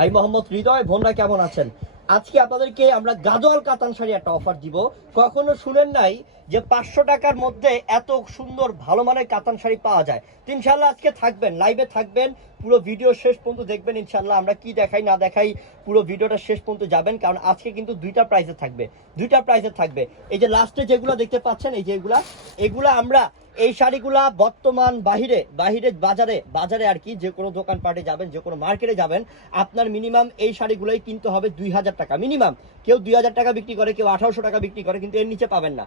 আমি মোহাম্মদ হৃদয়। বোনরা কেমন আছেন? আজকে আপনাদেরকে আমরা গাদোয়াল কাতান শাড়ি একটা অফার দিব। কখনো শুনেন নাই যে 500 টাকার মধ্যে এত সুন্দর ভালো মানের কাতান শাড়ি পাওয়া যায়। তো ইনশাল্লাহ আজকে থাকবেন, লাইভে থাকবেন, পুরো ভিডিও শেষ পর্যন্ত দেখবেন। ইনশাল্লাহ আমরা কি দেখাই না দেখাই পুরো ভিডিওটা শেষ পর্যন্ত যাবেন, কারণ আজকে কিন্তু দুইটা প্রাইসে থাকবে। এই যে লাস্টে যেগুলো দেখতে পাচ্ছেন, এই যে এগুলা আমরা এই শাড়িগুলা বর্তমান বাহিরে বাজারে আর কি, যে কোনো দোকানপাটে যাবেন, যে কোনো মার্কেটে যাবেন, আপনার মিনিমাম এই শাড়িগুলোই কিনতে হবে 2000 টাকা মিনিমাম। কেউ 2000 টাকা বিক্রি করে, কেউ 1800 টাকা বিক্রি করে, কিন্তু এর নিচে পাবেন না।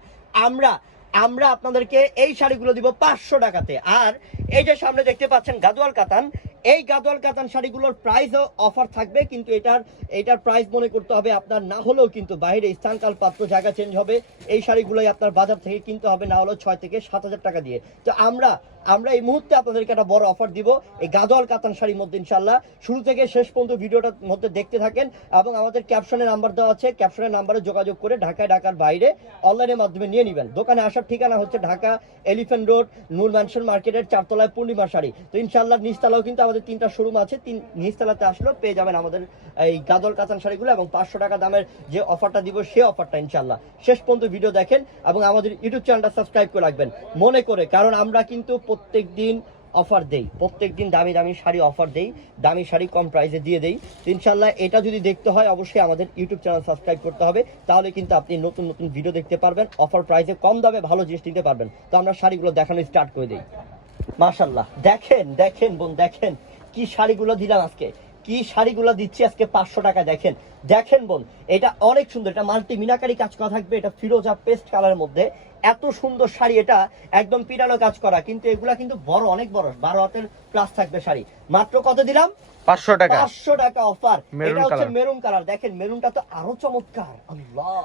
আমরা আপনাদেরকে এই শাড়িগুলো দিব 500 টাকাতে। আর এই যে সামনে দেখতে পাচ্ছেন গাদোয়াল কাতান, এই গাদোয়াল কাতান শাড়িগুলোর প্রাইসও অফার থাকবে, কিন্তু এটার প্রাইস মনে করতে হবে আপনার, না হলেও কিন্তু বাইরে স্থানকাল পাত্র জায়গা চেঞ্জ হবে। এই শাড়িগুলোই আপনার বাজার থেকে কিনতে হবে, না হলেও 6 থেকে 7000 টাকা দিয়ে। তো আমরা এই মুহূর্তে আপনাদেরকে একটা বড় অফার দিব এই গাদোয়াল কাতান শাড়ির মধ্যে। ইনশাল্লাহ শুরু থেকে শেষ পর্যন্ত ভিডিওটার মধ্যে দেখতে থাকেন, এবং আমাদের ক্যাপশনে নাম্বার দেওয়া আছে, ক্যাপশনের নাম্বারে যোগাযোগ করে ঢাকার বাইরে অনলাইনের মাধ্যমে নিয়ে নেবেন। দোকানে আসার ঠিকানা হচ্ছে ঢাকা এলিফ্যান্ট রোড, নূর ম্যানশন মার্কেটের 4 তলায় পূর্ণিমা শাড়ি। তো ইনশাল্লাহ নিচতলাও কিন্তু আমাদের 3টা শোরুম আছে, নিচতলাতে আসলেও পেয়ে যাবেন আমাদের এই গাদোয়াল কাতান শাড়িগুলো, এবং 500 টাকা দামের যে অফারটা দিব সেই অফারটা। ইনশাল্লাহ শেষ পর্যন্ত ভিডিও দেখেন এবং আমাদের ইউটিউব চ্যানেলটা সাবস্ক্রাইব করে রাখবেন মনে করে, কারণ আমরা কিন্তু প্রত্যেক দিন অফার দেই, প্রত্যেক দিন দামি শাড়ি অফার দেই, দামি শাড়ি কম প্রাইসে দিয়ে দেই। ইনশাল্লাহ এটা যদি দেখতে হয় অবশ্যই আমাদের ইউটিউব চ্যানেল সাবস্ক্রাইব করতে হবে, তাহলে কিন্তু আপনি নতুন নতুন ভিডিও দেখতে পারবেন, অফার প্রাইসে কম দামে ভালো জিনিস নিতে পারবেন। তো আমরা শাড়িগুলো দেখানো স্টার্ট করে দিই। মাশাআল্লাহ, দেখেন বোন, দেখেন কি শাড়িগুলো দিলাম আজকে, কি শাড়িগুলো দিচ্ছি আজকে 500 টাকা। দেখেন বোন, এটা অনেক সুন্দর, এটা মাল্টি মিনাকারি কাজ করা থাকবে, এটা ফিরোজা পেস্ট কালারের মধ্যে এত সুন্দর শাড়ি, এটা একদম পিটানো কাজ করা, কিন্তু এগুলা কিন্তু বড়, অনেক বড়, 12 হাতের প্লাস থাকবে শাড়ি। মাত্র কত দিলাম? 500 টাকা। 500 টাকা অফার। এটা হচ্ছে মেরুন কালার। দেখেন মেরুনটা তো আরো চমৎকার, আল্লাহ,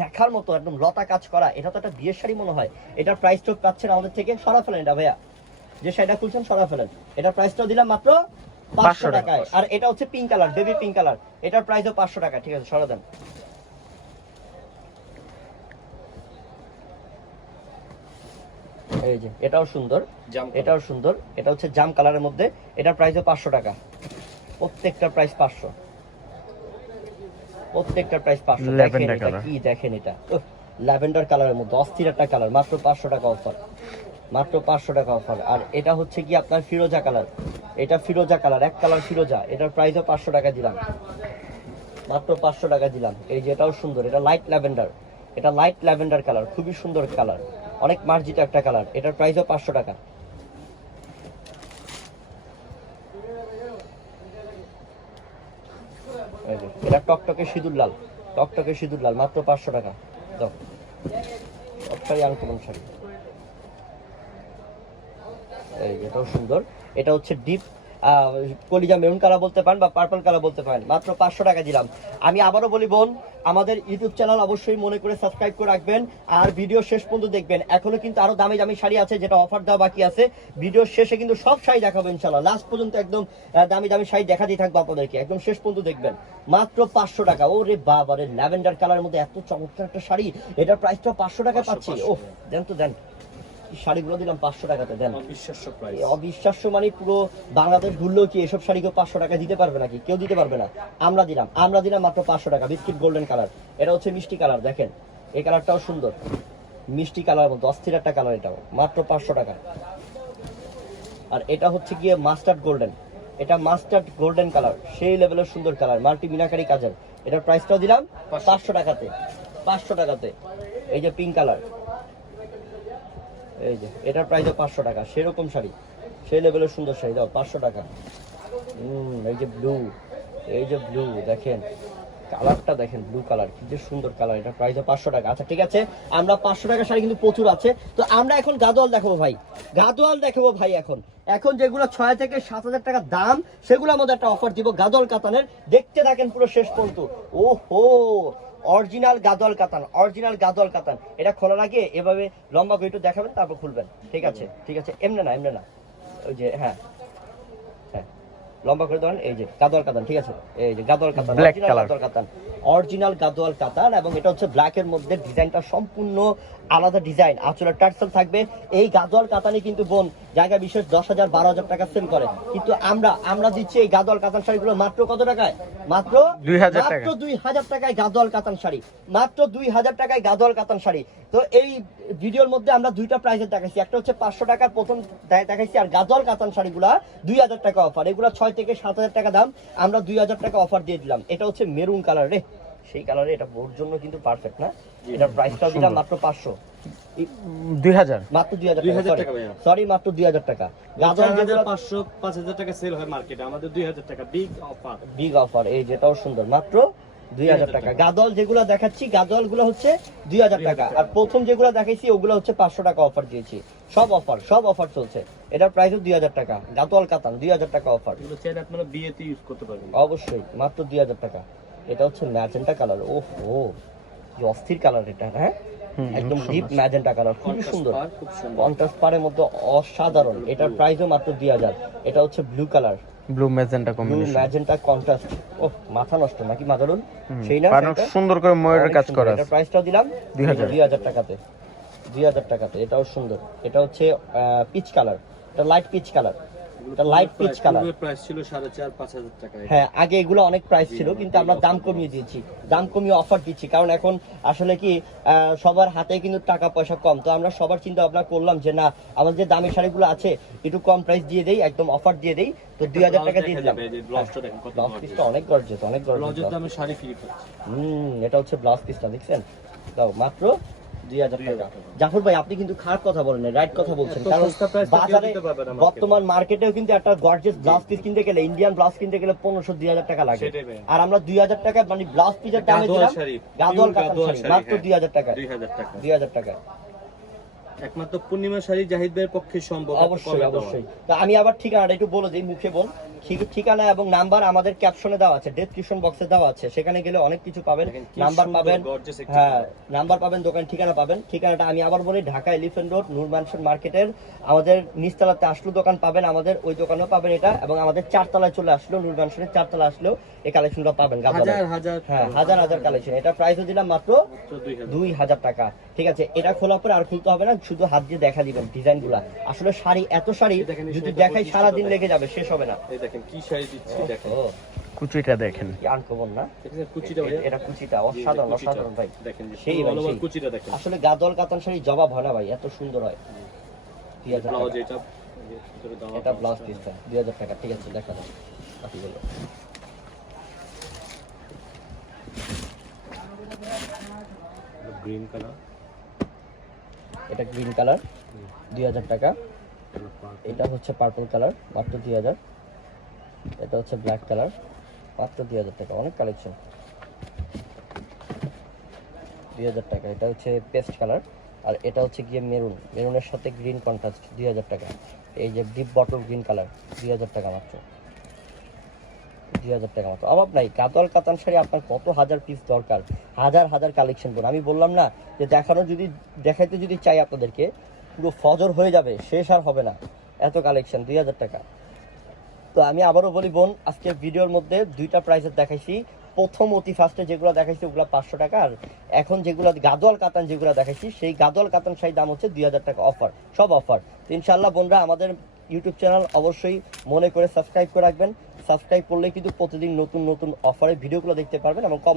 দেখার মতো একদম লতা কাজ করা। এটা তো একটা বিয়ের শাড়ি মনে হয়। এটার প্রাইস তো পাচ্ছেন আমাদের থেকে, সরা ফেলেন এটা ভাইয়া, যে শাড়িটা খুলছেন সরা ফেলেন। এটার প্রাইসটাও দিলাম মাত্র 500 টাকায়। আর এটা হচ্ছে pink colour, baby pink colour, এটার প্রাইসও 500 টাকা। ঠিক আছে, সরা দেন। এই যে এটাও সুন্দর, এটা হচ্ছে জাম কালারের মধ্যে, এটার প্রাইসও 500 টাকা। প্রত্যেকটার প্রাইস 500, কি দেখেন, এটা ল্যাভেন্ডার কালারের মধ্যে অস্থির একটা কালার, মাত্র 500 টাকা অফার, মাত্র 500 টাকা অফার। আর এটা হচ্ছে কি আপনার ফিরোজা কালার, এটা ফিরোজা কালার, এক কালার ফিরোজা, এটার প্রাইসও 500 টাকা দিলাম, মাত্র 500 টাকা দিলাম। এই যে এটাও সুন্দর, এটা লাইট ল্যাভেন্ডার কালার, খুবই সুন্দর কালার, অনেক মার্জিত একটা কালার, এটার প্রাইসও 500 টাকা। এটা টকটকে সিঁদুর লাল, মাত্র 500 টাকা। দাও, শাড়ি আনকমন শাড়ি। এই এটাও সুন্দর, এটা হচ্ছে ডিপ কলিজা মেরুন কালার বলতে পারেন বা পার্পল কালার বলতে পারেন, মাত্র 500 টাকা দিলাম। আমি আবারও বলি বোন, আমাদের ইউটিউব চ্যানেল অবশ্যই মনে করে সাবস্ক্রাইব করে রাখবেন, আর ভিডিও শেষ পর্যন্ত দেখবেন। এখনো কিন্তু আরো দামি শাড়ি আছে, যেটা অফার দেওয়া বাকি আছে। ভিডিওর শেষে কিন্তু সব শাড়ি দেখাবো ইনশাল্লাহ, লাস্ট পর্যন্ত একদম দামি শাড়ি দেখাতেই থাকবো আপনাদেরকে, একদম শেষ পর্যন্ত দেখবেন। মাত্র 500 টাকা। ওরে বাবা রে, ল্যাভেন্ডার কালারের মধ্যে এত চমৎকার একটা শাড়ি, এটার প্রাইসটা 500 টাকায় পাচ্ছি। ওহ, দেন শাড়িগুলো দিলাম 500 টাকাতে, দেন। অবিশ্বাস্য মানে পুরো বাংলাদেশ ঘুরলেও কি এসব শাড়ি কেউ 500 টাকা দিতে পারবে নাকি? কেউ দিতে পারবে না। আমরা দিলাম মাত্র 500 টাকা। বিস্কিট গোল্ডেন কালার, এটা হচ্ছে মিষ্টি কালার, দেখেন এই কালারটাও সুন্দর, মিষ্টি কালার মতো অস্থির একটা কালার, এটাও মাত্র 500 টাকা। আর এটা হচ্ছে গিয়ে মাস্টার্ড গোল্ডেন কালার, সেই লেভেলের সুন্দর কালার, মাল্টি মিনাকারি কাজের, এটার প্রাইসটাও দিলাম 500 টাকাতে। এই যে পিঙ্ক কালার, এই যে এটার প্রাইসও 500 টাকা। সেরকম শাড়ি, সেই লেভেলের সুন্দর শাড়ি, দাও 500 টাকা। এই যে ব্লু, দেখেন কালারটা, দেখেন ব্লু কালার, কি যে সুন্দর কালার, এটা প্রাইসও 500 টাকা। আচ্ছা ঠিক আছে, আমরা 500 টাকা শাড়ি কিন্তু প্রচুর আছে। তো আমরা এখন গাদোয়াল দেখাবো ভাই, এখন যেগুলো 6 থেকে 7000 টাকা দাম, সেগুলোর মধ্যে একটা অফার দিব গাদোয়াল কাতানের। দেখতে থাকেন পুরো শেষ পর্যন্ত। ওহো, অরিজিনাল গাদোয়াল কাতান। এটা খোলার আগে এভাবে লম্বা করে একটু দেখাবেন, তারপর খুলবেন। ঠিক আছে, এমনি না, ওই যে হ্যাঁ, লম্বা করে ধরেন। এই যে গাদোয়াল কাতান, ঠিক আছে, এই যে গাদোয়াল কাতান, অরিজিনাল গাদোয়াল কাতান, এবং এটা হচ্ছে ব্ল্যাক এর মধ্যে, ডিজাইনটা সম্পূর্ণ আলাদা ডিজাইন, আঁচলের টার্সেল থাকবে। এই গাদোয়াল কাতানি কিন্তু বোন জায়গা বিশেষ 10,000 12,000 টাকা সেল করে, কিন্তু আমরা দিচ্ছি এই গাদোয়াল কাতান শাড়িগুলো মাত্র কত টাকায়? মাত্র 2,000 টাকায় গাদোয়াল কাতান শাড়ি, মাত্র 2,000 টাকায় গাদোয়াল কাতান শাড়ি। তো এই ভিডিওর মধ্যে আমরা দুইটা প্রাইসে দেখাইছি, একটা হচ্ছে 500 টাকার প্রথম দেখাইছি, আর গাদোয়াল কাতান শাড়িগুলা 2,000 টাকা অফার। এগুলো 6 থেকে 7,000 টাকা দাম, আমরা 2,000 টাকা অফার দিয়ে দিলাম। এটা হচ্ছে মেরুন কালার রে, সেই কালারে এটা বোর জন্য কিন্তু পারফেক্ট না। এটার প্রাইসটাও দিলাম মাত্র 500, 2,000 মাত্র 2,000 টাকা, সরি মাত্র 2,000 টাকা। গাজল যেগুলো 500 5,000 টাকা সেল হয় মার্কেটে, আমাদের 2,000 টাকা বিগ অফার, বিগ অফার। এই যেটাও সুন্দর, মাত্র 2,000 টাকা। গাদল যেগুলো দেখাচ্ছি গাদল গুলো হচ্ছে 2,000 টাকা, আর প্রথম যেগুলো দেখাইছি ওগুলো হচ্ছে 500 টাকা অফার দিয়েছি। সব অফার চলছে। এটার প্রাইসও 2,000 টাকা, গাদল কাতান 2,000 টাকা অফার। এগুলো চাইলে আপনারা বিয়েতে ইউজ করতে পারবেন অবশ্যই, মাত্র 2,000 টাকা। এটা হচ্ছে ম্যাজেন্টা কালার, ওহো কি অস্থির কালার এটা, হ্যাঁ একদম ডিপ ম্যাজেন্টা কালার, খুব সুন্দর, কন্ট্রাস্ট পারের মধ্যে অসাধারণ। এটার প্রাইসও মাত্র 2,000। এটা হচ্ছে blue colour, blue magenta blue combination, magenta contrast. ও মাথা নষ্ট নাকি মাদারুন, সেই না অনেক সুন্দর করে ময়ূরের কাজ করা আছে। এটার প্রাইসটাও দিলাম 2,000 টাকাতে, 2,000 টাকাতে। এটাও সুন্দর। এটা হচ্ছে পিচ কালার, এটা লাইট পিচ কালার, এটা লাইট পিচ কালার। প্রাইস ছিল 4,500-5,000 টাকা। হ্যাঁ আগে এগুলো অনেক প্রাইস ছিল, কিন্তু আমরা দাম কমিয়ে দিয়েছি, দাম কমিয়ে অফার দিচ্ছি। কারণ এখন আসলে কি সবার হাতে কিন্তু টাকা পয়সা কম, তো আমরা সবার চিন্তা ভাবনা করলাম যে না আমাদের যে দামি শাড়িগুলো আছে একটু কম প্রাইস দিয়ে দেই, একদম অফার দিয়ে দেই। তো 2,000 টাকা দিয়ে দিলাম। ব্লাউজটা দেখেন কত ব্লাউজ পিসটা অনেক গর্জিয়াস, অনেক ব্লাউজের গর্জিয়াস। দামে শাড়ি ফ্রি পাচ্ছি। এটা হচ্ছে ব্লাউজ পিসটা, দেখছেন? দাও মাত্র 2,000 টাকা। জাফর ভাই আপনি কিন্তু খারাপ কথা বলেন না, রাইট কথা বলছেন। কারণ বাজারে বর্তমান মার্কেটেও কিন্তু একটা গর্জিয়াস ব্লাউজ পিস কিনতে গেলে, ইন্ডিয়ান ব্লাউজ কিনতে গেলে 1500-2,000 টাকা লাগে, আর আমরা 2,000 টাকা মানে ব্লাউজ পিসের দামে দিলাম গাদোয়াল কাতান শাড়ি মাত্র 2,000 টাকা, 2,000 টাকা। একমাত্র পূর্ণিমা শাড়ি জাহিদ ভাইয়ের পক্ষে সম্ভব। অবশ্যই। তা আমি আবার ঠিকানাটা একটু বলে দিই, মুখে বল। ঠিকানা এবং নাম্বার আমাদের ক্যাপশনে দেওয়া আছে, ডেসক্রিপশন বক্সে দেওয়া আছে, সেখানে গেলে অনেক কিছু পাবেন, নাম্বার পাবেন, হ্যাঁ নাম্বার পাবেন, দোকান ঠিকানা পাবেন। ঠিকানাটা আমি আবার বলি, ঢাকা এলিফ্যান্ট রোড নূর ম্যানশন মার্কেটের আমাদের নিচতলাতে আসলো দোকান পাবেন, আমাদের ওই দোকানেও পাবেন এটা, এবং আমাদের 4 তলায় চলে আসলো, নূর ম্যানশনের 4 তলায় আসলেও এই কালেকশনটা পাবেন। হাজার কালেকশন। এটা প্রাইসও দিলাম মাত্র 2,000 টাকা। ঠিক আছে, এটা খোলার পরে আর খুলতে হবে না, শুধু হাত দিয়ে দেখা দিবেন ডিজাইনগুলা। আসলে শাড়ি এত শাড়ি যদি দেখাই সারাদিন লেগে যাবে, শেষ হবে না। এই দেখেন কি শাড়ি দিচ্ছি, দেখেন কুচিটা দেখেন, কি আনকমন না? দেখেন কুচিটা, এটা কুচিটা অসাধারণ ভাই, দেখেন সেই ভাই সেই কুচিটা দেখেন। আসলে গাদোয়াল কাতান শাড়ি জবাব হয় না ভাই, এত সুন্দর হয়। 2,000 ব্লাউজ টাকা। এটা ব্লাউজ পিসটা 2,000 টাকা। ঠিক আছে, দেখা যাক বাকিগুলো। গ্রিন কালার, এটা গ্রিন কালার 2,000 টাকা। এটা হচ্ছে পার্পল কালার মাত্র 2,000। এটা হচ্ছে ব্ল্যাক কালার মাত্র 2,000 টাকা। অনেক কালেকশন, 2,000 টাকা। এটা হচ্ছে পেস্ট কালার, আর এটা হচ্ছে গিয়ে মেরুনের সাথে গ্রিন কন্ট্রাস্ট, 2,000 টাকা। এই যে ডিপ বটল গ্রিন কালার 2,000 টাকা মাত্র, 2,000 টাকা মাত্র। অভাব নাই, গাদোয়াল কাতান শাড়ি আপনার কত হাজার পিস দরকার, হাজার কালেকশন করুন। আমি বললাম না যে দেখাইতে যদি চাই আপনাদেরকে পুরো ফজর হয়ে যাবে, শেষ আর হবে না, এত কালেকশন। 2,000 টাকা। তো আমি আবারও বলি বোন, আজকে ভিডিওর মধ্যে দুইটা প্রাইসের দেখাইছি। প্রথম অতি ফার্স্টে যেগুলো দেখাইছি ওগুলো 500 টাকা, আর এখন যেগুলো গাদোয়াল কাতান যেগুলো দেখাইছি সেই গাদোয়াল কাতান শাড়ির দাম হচ্ছে 2,000 টাকা অফার, সব অফার। তো ইনশাআল্লাহ বোনরা আমাদের ইউটিউব চ্যানেল অবশ্যই মনে করে সাবস্ক্রাইব করে রাখবেন। সাবস্ক্রাইব করলে কিন্তু প্রতিদিন নতুন অফারের ভিডিওগুলো দেখতে পারবেন, এবং কম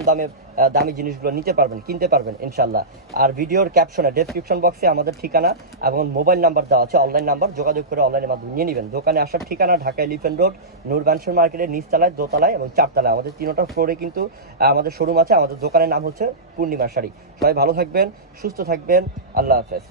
দামি জিনিসগুলো নিতে পারবেন, কিনতে পারবেন ইনশাআল্লাহ। আর ভিডিওর ক্যাপশনে ডেসক্রিপশন বক্সে আমাদের ঠিকানা এবং মোবাইল নাম্বার দেওয়া আছে, অনলাইন নাম্বার, যোগাযোগ করে অনলাইনের মাধ্যমে নিয়ে নেবেন। দোকানে আসার ঠিকানা ঢাকা এলিফ্যান্ট রোড নূর ম্যানশন মার্কেটের নিচতলায়, দোতলায় এবং 4 তলায় আমাদের 3টা ফ্লোরে কিন্তু আমাদের শোরুম আছে। আমাদের দোকানের নাম হচ্ছে পূর্ণিমা শাড়ি। সবাই ভালো থাকবেন, সুস্থ থাকবেন, আল্লাহ হাফেজ।